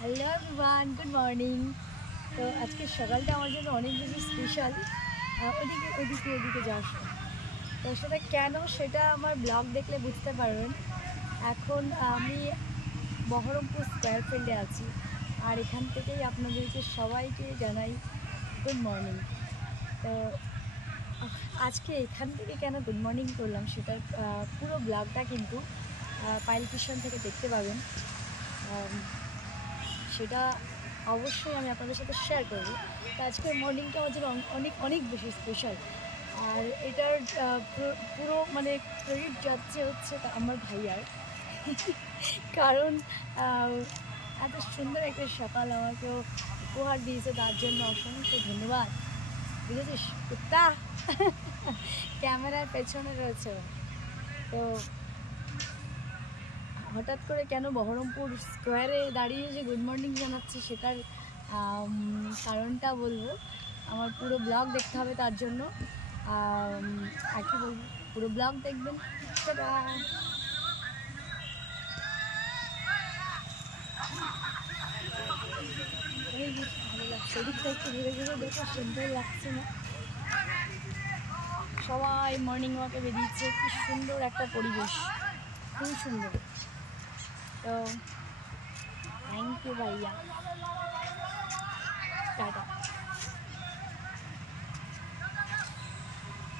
Hello everyone, good morning. তো আজকে সকালটা আমার জন্য অনেক বেশি স্পেশাল। ওদিকে ওদিকে ওদিকে যাওয়ার সময় তো সেটা কেন, সেটা আমার ব্লগ দেখলে বুঝতে পারবেন। এখন আমি বহরমপুর স্কোয়ার ফিল্ডে আছি, আর এখান থেকেই আপনাদেরকে সবাইকে জানাই গুড মর্নিং। তো আজকে এখান থেকে কেন গুড মর্নিং করলাম সেটার পুরো ব্লগটা কিন্তু পাইল কিষান থেকে দেখতে পাবেন। সেটা অবশ্যই আমি আপনাদের সাথে শেয়ার করবো। তো আজকের মর্নিংটা আমার জন্য অনেক অনেক বেশি স্পেশাল। আর এটার পুরো মানে ক্রেডিট যাচ্ছে হচ্ছে আমার ভাইয়ার। কারণ এত সুন্দর একটা সকাল আমাকেও উপহার দিয়েছে, তার জন্য অসংখ্য ধন্যবাদ। বুঝেছিস কুত্তা? ক্যামেরার পেছনে রয়েছে। তো হঠাৎ করে কেন বহরমপুর স্কোয়ারে দাঁড়িয়ে যে গুড মর্নিং জানাচ্ছি সেটার কারণটা বলবো। আমার পুরো ব্লগ দেখতে হবে, তার জন্য আর কি বলবো, পুরো ব্লগ দেখবেন। অনেক বেশি ভালো লাগছে, এদিকটা একটু ঘুরে ঘুরে দেখে সুন্দর লাগছে না? সবাই মর্নিং ওয়াকে বেরিয়েছে, কি সুন্দর একটা পরিবেশ, খুবই সুন্দর। তো থ্যাংক ইউ ভাইয়া, টাটা।